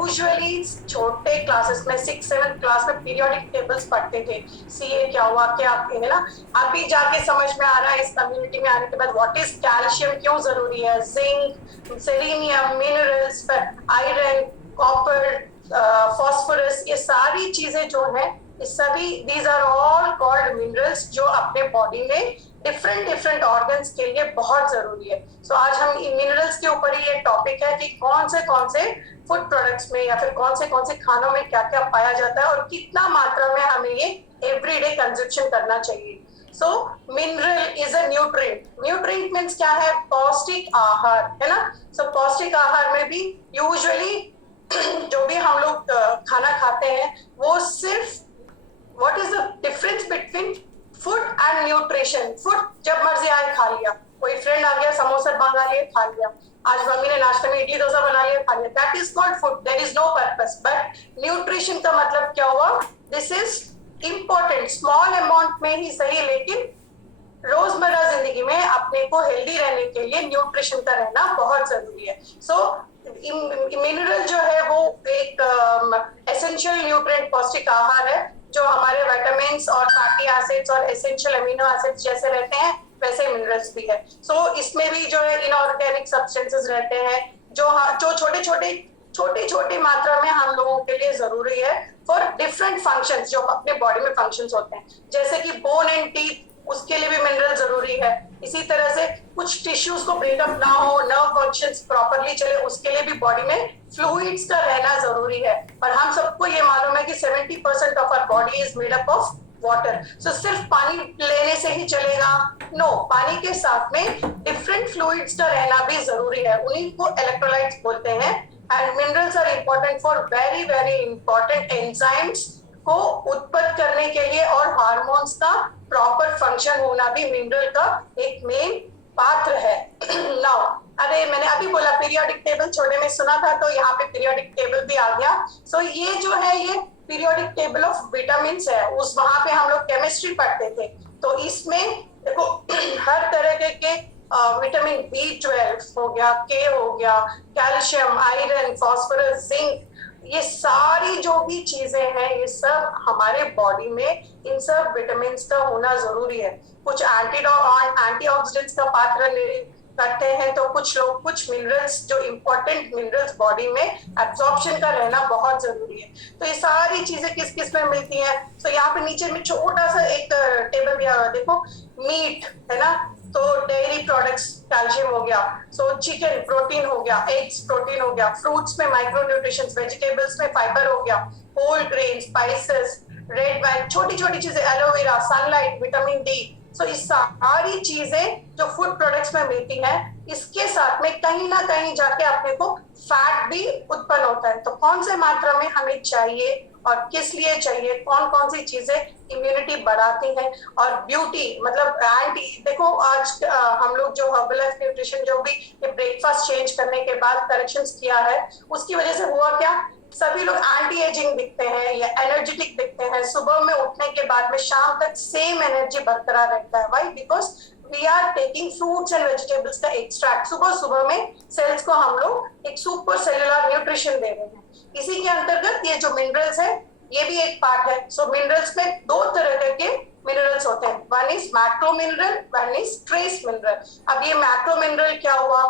Usually छोटे classes में 6-7 class में पीरियोडिक टेबल्स पढ़ते थे, सीए क्या हुआ क्या है ना। अभी जाके समझ में आ रहा है इस कम्युनिटी में आने के बाद व्हाट इज कैल्शियम, क्यों जरूरी है, zinc, selenium, minerals, iron, copper, phosphorus, ये सारी चीजें जो है ये सभी these are all called minerals जो अपने बॉडी में डिफरेंट डिफरेंट ऑर्गन्स के लिए बहुत जरूरी है। सो आज हम इन मिनरल्स के ऊपर ही ये टॉपिक है कि कौन से फूड प्रोडक्ट्स में या फिर कौन से खानों में क्या क्या पाया जाता है और कितना मात्रा में हमें ये एवरीडे कंजप्शन करना चाहिए। So mineral is a nutrient. Nutrient means क्या है, पौष्टिक आहार है ना। सो पौष्टिक आहार में भी यूजुअली जो भी हम लोग खाना खाते हैं वो सिर्फ what is the difference between food and nutrition. Food जब मर्जी आए खा लिया, कोई फ्रेंड आ गया समोसा मंगा लिए खा लिया, आज मम्मी ने नाश्ते में इडली डोसा बना लिया खा लिया, that is called food, there is no purpose. But nutrition का मतलब क्या हुआ, this is important, small amount में ही सही लेकिन रोजमर्रा जिंदगी में अपने को हेल्दी रहने के लिए न्यूट्रिशन का रहना बहुत जरूरी है। सो मिनरल जो है वो एक एसेंशियल न्यूट्रिएंट पौष्टिक आहार है जो हमारे विटामिन्स और फैटी एसिड्स और एसेंशियल अमीनो एसिड्स जैसे रहते हैं वैसे मिनरल्स भी है। सो इसमें भी जो है इनऑर्गेनिक सब्सटेंसेस रहते हैं जो छोटे छोटे मात्रा में हम लोगों के लिए जरूरी है फॉर डिफरेंट फंक्शंस जो अपने बॉडी में फंक्शंस होते हैं, जैसे कि बोन एंड टीथ, उसके लिए भी मिनरल जरूरी है। इसी तरह से कुछ टिश्यूज को ब्रेकअप ना हो, नर्व फंक्शंस प्रॉपर्ली चले, उसके लिए भी बॉडी में फ्लूइड्स का रहना जरूरी है। और हम सबको ये मालूम है कि 70% of our body is made up of water. So सिर्फ पानी लेने से ही चलेगा? नो, पानी के साथ में डिफरेंट फ्लूइड्स का रहना भी जरूरी है, उन्हीं को इलेक्ट्रोलाइट्स बोलते हैं। And minerals are important for very very important enzymes को उत्पन्न करने के लिए, और हार्मोन्स का प्रॉपर फंक्शन होना भी मिनरल का एक मेन पात्र है। नाउ अरे मैंने अभी बोला पीरियोडिक टेबल छोड़ने में सुना था, तो यहाँ पे पीरियोडिक टेबल भी आ गया। सो ये जो है ये पीरियोडिक टेबल ऑफ विटामिन्स है, उस वहां पे हम लोग केमिस्ट्री पढ़ते थे। तो इसमें देखो हर तरह के विटामिन B12 हो गया, के हो गया, कैल्शियम, आयरन, फॉस्फोरस, जिंक, ये सारी जो भी चीजें हैं ये सब हमारे बॉडी में इन सब विटामिन का होना जरूरी है। कुछ एंटीऑक्सीडेंट्स का पात्र करते हैं, तो कुछ लोग कुछ मिनरल्स जो इंपॉर्टेंट मिनरल्स बॉडी में एब्जॉर्प्शन का रहना बहुत जरूरी है। तो ये सारी चीजें किस किस में मिलती हैं, तो यहाँ पे नीचे में छोटा सा एक टेबल दिया हुआ देखो, मीट है ना, तो डेयरी प्रोडक्ट्स कैल्शियम हो गया, सो चिकन प्रोटीन हो गया, एग्स प्रोटीन हो गया, फ्रूट्स में माइक्रो न्यूट्रिशन, वेजिटेबल्स में फाइबर हो गया, whole grain, spices, red wine, छोटी छोटी चीजें, aloe vera, sunlight, vitamin D. So इस सारी चीजें जो फूड प्रोडक्ट्स में मिलती हैं, इसके साथ में कहीं ना कहीं जाके अपने को फैट भी उत्पन्न होता है। तो कौन से मात्रा में हमें चाहिए और किस लिए चाहिए, कौन कौन सी चीजें इम्यूनिटी बढ़ाती हैं और ब्यूटी मतलब एंटी, देखो आज हम लोग जो हर्बलाइफ न्यूट्रिशन जो भी ये ब्रेकफास्ट चेंज करने के बाद करेक्शंस किया है, उसकी वजह से हुआ क्या, सभी लोग एंटी एजिंग दिखते हैं या एनर्जेटिक दिखते हैं। सुबह में उठने के बाद में शाम तक सेम एनर्जी बरकरार रहता है। Why? Because we are taking fruits and vegetables का एक्सट्रैक्ट। सुबह सुबह में सेल्स को हम लोग एक सुपर सेलुलर न्यूट्रिशन दे रहे हैं। इसी के अंतर्गत ये जो मिनरल्स है ये भी एक पार्ट है। सो मिनरल्स में दो तरह के मिनरल्स होते हैं, one is macro mineral, one is trace mineral. अब ये मैक्रो मिनरल क्या हुआ,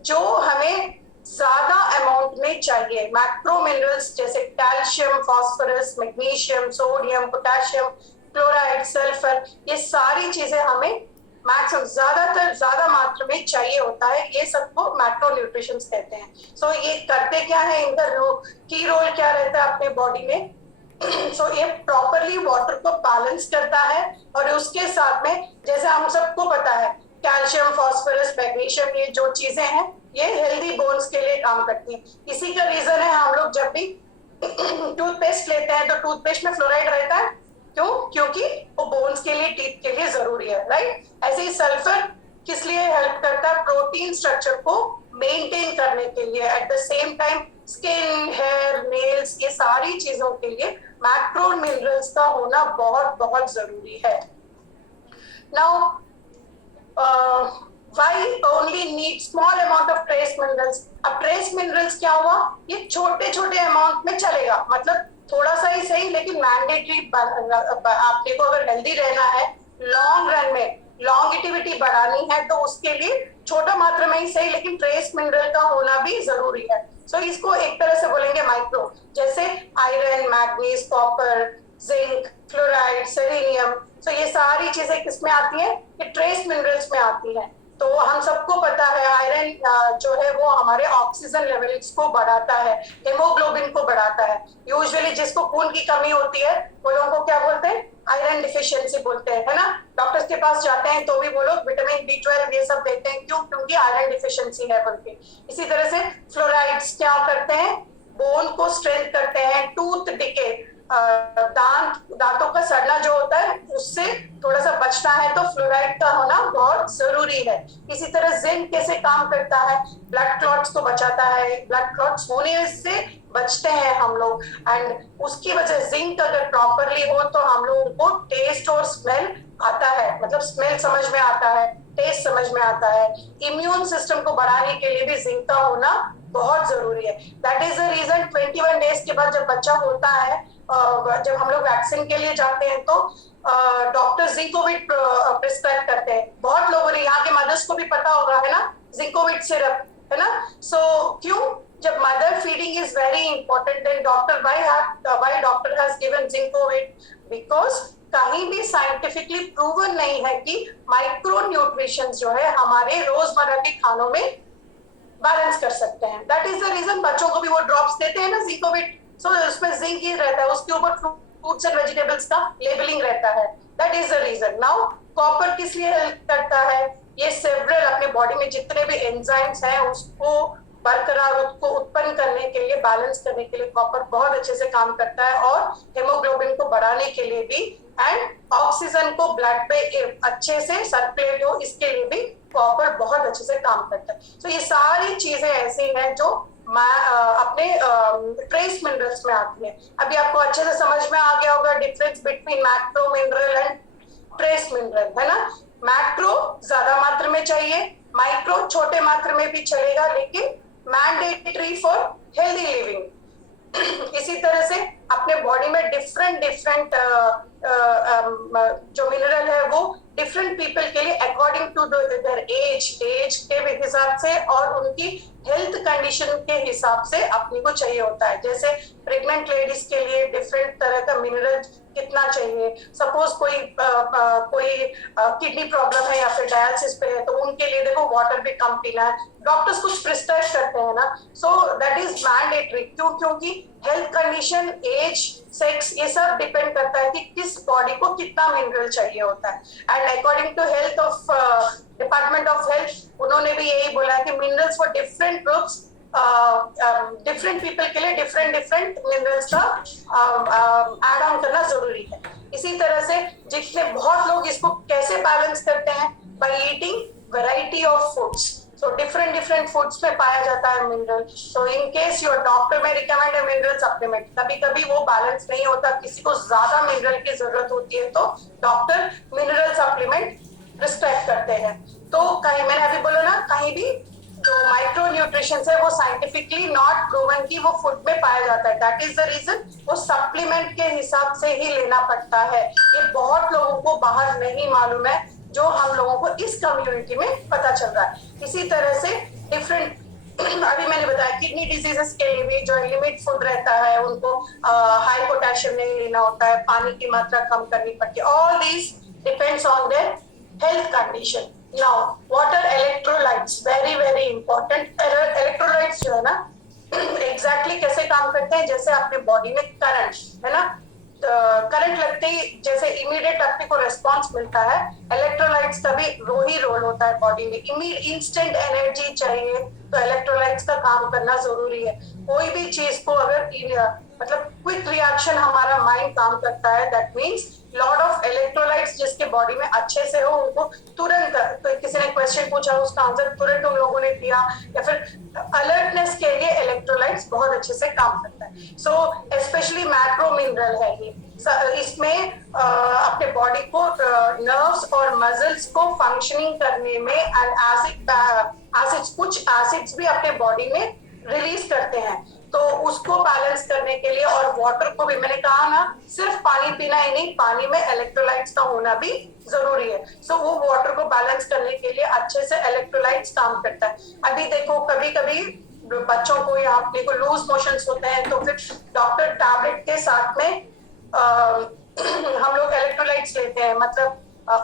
जो हमें ज्यादा अमाउंट में चाहिए। मैक्रो मिनरल्स जैसे calcium, phosphorus, magnesium, sodium, potassium, chloride, sulphur, ये सारी चीजें हमें मैक्सिमम ज्यादा मात्रा में चाहिए होता है। ये सबको मैक्रो न्यूट्रिशन कहते हैं। सो ये करते क्या है, इनका की रोल क्या रहता है अपने बॉडी में। सो ये प्रॉपरली वाटर को बैलेंस करता है, और उसके साथ में जैसे हम सबको पता है कैल्शियम, फास्फोरस, मैग्नीशियम, ये जो चीजें हैं ये हेल्दी बोन्स के लिए काम करती हैं। इसी का रीजन है हम लोग जब भी टूथपेस्ट लेते हैं तो टूथपेस्ट में फ्लोराइड रहता है। क्यों? क्योंकि वो बोन्स के लिए, टीथ के लिए जरूरी है, राइट। ऐसे ही सल्फर किस लिए हेल्प करता है, प्रोटीन स्ट्रक्चर को मेंटेन करने के लिए। At the same time skin, hair, nails, ये सारी चीजों के लिए मैक्रो मिनरल्स का होना बहुत बहुत जरूरी है। Now Why only need small amount of trace minerals? अब trace minerals क्या हुआ, ये छोटे छोटे अमाउंट में चलेगा, मतलब थोड़ा सा ही सही, लेकिन मैंडेटरी आपने को अगर हेल्दी रहना है, लॉन्ग रन में लॉन्गिटिविटी बढ़ानी है, तो उसके लिए छोटा मात्रा में ही सही, लेकिन ट्रेस मिनरल का होना भी जरूरी है। सो इसको एक तरह से बोलेंगे माइक्रो, जैसे iron, manganese, copper, zinc, fluoride, selenium. So ये सारी चीजें किसमें आती है, ये ट्रेस मिनरल्स में आती है। तो हम सबको पता है आयरन जो है वो हमारे ऑक्सीजन लेवल्स को बढ़ाता है, हेमोग्लोबिन को बढ़ाता है। यूजुअली जिसको खून की कमी होती है वो लोगों को क्या बोलते हैं, आयरन डिफिशियंसी बोलते हैं, है ना। डॉक्टर्स के पास जाते हैं तो भी वो लोग विटामिन B12 ये सब देते हैं, क्यों, क्योंकि आयरन डिफिशियंसी है बोल के। इसी तरह से फ्लोराइड्स क्या करते हैं, बोन को स्ट्रेंथ करते हैं, टूथ डिके, दांतों का सड़ना जो होता है उससे थोड़ा सा बचना है, तो फ्लोराइड का होना बहुत जरूरी है। इसी तरह जिंक कैसे काम करता है, ब्लड क्लॉट्स को बचाता है, ब्लड क्लॉट्स होने से बचते हैं हम लोग, एंड उसकी वजह जिंक अगर प्रॉपरली हो तो हम लोगों को टेस्ट और स्मेल आता है, मतलब स्मेल समझ में आता है, टेस्ट समझ में आता है। इम्यून सिस्टम को बढ़ाने के लिए भी जिंक का होना बहुत जरूरी है। That is the reason 21 days के बाद जब बच्चा होता है, जब हम लोग वैक्सीन के लिए जाते हैं तो डॉक्टर जिंकोविट प्रिस्क्राइब करते हैं। बहुत लोगों ने, यहाँ के मदर्स को भी पता होगा, है ना, जिंकोविट सिरप, है ना। सो क्यों, जब mother feeding is very important, then doctor why doctor has given Zincovit, because कहीं भी साइंटिफिकली प्रूवन नहीं है कि माइक्रो न्यूट्रिशन जो है हमारे रोजमर्रा के खानों में बैलेंस कर सकते हैं। दैट इज द रीजन बच्चों को भी वो ड्रॉप्स देते हैं ना जिंकोविट, सो उसमें जिंक ही रहता है, उसके ऊपर फ्रूट्स एंड वेजिटेबल्स का लेबलिंग रहता है। That is the reason. Now copper किस लिए हेल्प करता है, ये सेवरल अपने बॉडी में जितने भी एंजाइम्स हैं उसको बरकरार, उसको उत्पन्न करने के लिए, बैलेंस करने के लिए कॉपर बहुत अच्छे से काम करता है, और हेमोग्लोबिन को बढ़ाने के लिए भी, एंड ऑक्सीजन को ब्लड पे अच्छे से सर्कुलेट हो इसके लिए भी कॉपर बहुत अच्छे से काम करता है। तो ये सारी चीजें ऐसी हैं जो अपने ट्रेस मिनरल्स में आती है। अभी आपको अच्छे से समझ में आ गया होगा difference between macro mineral and trace mineral, है ना। मैक्रो ज्यादा मात्रा में चाहिए, माइक्रो छोटे मात्रा में भी चलेगा, लेकिन मैंडेटरी फॉर हेल्दी लिविंग। इसी तरह से अपने बॉडी में डिफरेंट जो मिनरल है वो डिफरेंट पीपल के लिए अकॉर्डिंग टू देयर एज के हिसाब से और उनकी हेल्थ कंडीशन के हिसाब से अपने को चाहिए होता है। जैसे प्रेग्नेंट लेडीज के लिए डिफरेंट तरह का मिनरल कितना चाहिए, सपोज कोई किडनी प्रॉब्लम है या फिर डायलिसिस पे है तो उनके लिए देखो वाटर भी कम पीना है, डॉक्टर्स कुछ प्रिस्क्राइब करते हैं ना। सो दैट इज मैंडेटरी, क्यों, क्योंकि हेल्थ कंडीशन, एज, सेक्स, ये सब डिपेंड करता है कि किस बॉडी को कितना मिनरल चाहिए होता है। And according to health of department of health, उन्होंने भी यही बोला कि minerals for different groups, different people के लिए डिफरेंट मिनरल्स का ऐड ऑन करना जरूरी है। इसी तरह से जितने बहुत लोग इसको कैसे बैलेंस करते हैं, by eating variety of foods. So different foods में पाया जाता है mineral. So in case your doctor में रिकमेंड है मिनरल सप्लीमेंट, कभी कभी वो बैलेंस नहीं होता, किसी को ज्यादा मिनरल की जरूरत होती है तो डॉक्टर मिनरल सप्लीमेंट प्रिस्क्राइब करते हैं। तो कहीं, मैंने अभी बोला ना, कहीं भी जो माइक्रो न्यूट्रिशन है वो साइंटिफिकली नॉट प्रूवन की वो फूड में पाया जाता है। दैट इज द रीजन वो सप्लीमेंट के हिसाब से ही लेना पड़ता है। ये बहुत लोगों को बाहर नहीं मालूम है, जो हम लोगों को इस कम्युनिटी में पता चल रहा है। इसी तरह से डिफरेंट अभी मैंने बताया किडनी डिजीजेस के लिए भी जो लिमिट फूड रहता है उनको हाई पोटेशियम नहीं लेना होता है, पानी की मात्रा कम करनी पड़ती है। All these depends on their health condition. Now water electrolytes very important. Electrolytes जो है ना एग्जैक्टली कैसे काम करते हैं, जैसे अपने बॉडी में करंट है ना, करंट लगते ही जैसे इमीडिएट अपने को रेस्पॉन्स मिलता है, इलेक्ट्रोलाइट्स का भी वही रोल होता है बॉडी में। इंस्टेंट एनर्जी चाहिए तो इलेक्ट्रोलाइट्स का काम करना जरूरी है। कोई भी चीज को अगर मतलब क्विक रिएक्शन हमारा माइंड काम करता है, that means lot of electrolytes जिसके बॉडी में अच्छे से हो उनको तुरंत, तो किसी ने क्वेश्चन पूछा उसका आंसर तुरंत उन लोगों ने दिया, या फिर अलर्टनेस के लिए इलेक्ट्रोलाइट्स बहुत अच्छे से काम करता है। सो स्पेशली मैक्रो मिनरल है ये, इसमें अपने बॉडी को नर्व्स और मसल्स को फंक्शनिंग करने में एसिड्स, कुछ एसिड्स भी अपने बॉडी में रिलीज करते हैं, तो उसको बैलेंस करने के लिए, और वाटर को भी, मैंने कहा ना सिर्फ पानी पीना ही नहीं, पानी में इलेक्ट्रोलाइट्स का होना भी जरूरी है। सो वो वाटर को बैलेंस करने के लिए अच्छे से इलेक्ट्रोलाइट्स काम करता है। अभी देखो कभी कभी बच्चों को या अपने को लूज मोशंस होते हैं, तो फिर डॉक्टर टैबलेट के साथ में हम लोग इलेक्ट्रोलाइट्स लेते हैं, मतलब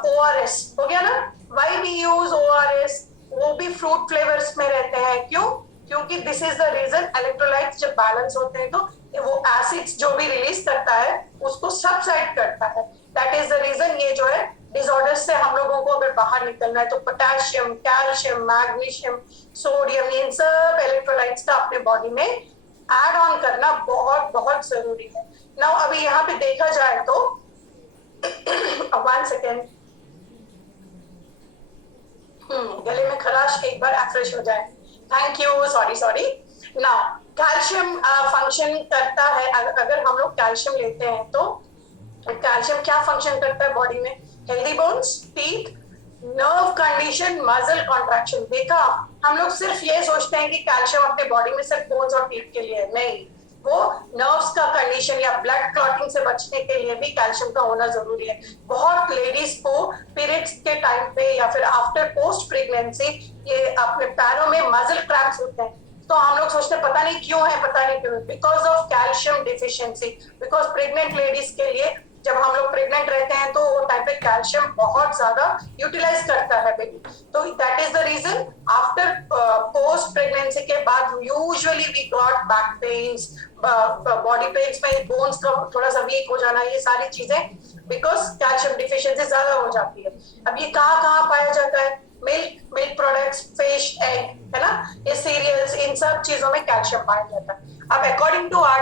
ORS हो गया ना, वाई वी यूज ORS, वो भी फ्रूट फ्लेवर्स में रहते हैं, क्यों? क्योंकि this is the reason, electrolytes जब बैलेंस होते हैं तो वो एसिड्स जो भी रिलीज करता है उसको सबसाइड करता है। दैट इज द रीजन ये जो है डिसऑर्डर्स से हम लोगों को अगर बाहर निकलना है तो पोटेशियम, कैल्शियम, मैग्नीशियम, सोडियम, इन सब इलेक्ट्रोलाइट्स का अपने बॉडी में एड ऑन करना बहुत बहुत जरूरी है। नाउ अभी यहाँ पे देखा जाए तो 1 सेकेंड, गले में खराश, एक बार फ्रेश हो जाए, thank you, sorry. Now calcium function करता है, अगर हम लोग कैल्शियम लेते हैं तो कैल्शियम क्या फंक्शन करता है बॉडी में? Healthy bones, teeth, nerve condition, muscle contraction. देखा, हम लोग सिर्फ ये सोचते हैं कि कैल्शियम अपने बॉडी में सिर्फ बोन्स और टीथ के लिए, नहीं, वो नर्व्स का कंडीशन या ब्लड क्लॉटिंग से बचने के लिए भी कैल्शियम का होना जरूरी है। बहुत लेडीज को पीरियड्स के टाइम पे या फिर आफ्टर पोस्ट प्रेगनेंसी ये अपने पैरों में मसल क्रैम्प्स होते हैं, तो हम लोग सोचते हैं पता नहीं क्यों है, पता नहीं क्यों, because of calcium deficiency. Because pregnant ladies के लिए, जब हम लोग प्रेग्नेंट रहते हैं तो वो टाइम पे कैल्शियम बहुत ज्यादा यूटिलाइज करता है बेबी, तो that is the reason after post pregnancy के बाद usually we got back pains, body pains में बोन्स का थोड़ा सा वीक हो जाना, ये सारी चीजें बिकॉज कैल्शियम डिफिशियंसी ज्यादा हो जाती है। अब ये कहाँ कहाँ पाया जाता है? मिल्क प्रोडक्ट्स, फिश, एग, है ना, ये सीरियल्स, इन सब चीजों में कैल्शियम पाया जाता है। अब अकॉर्डिंग टू आर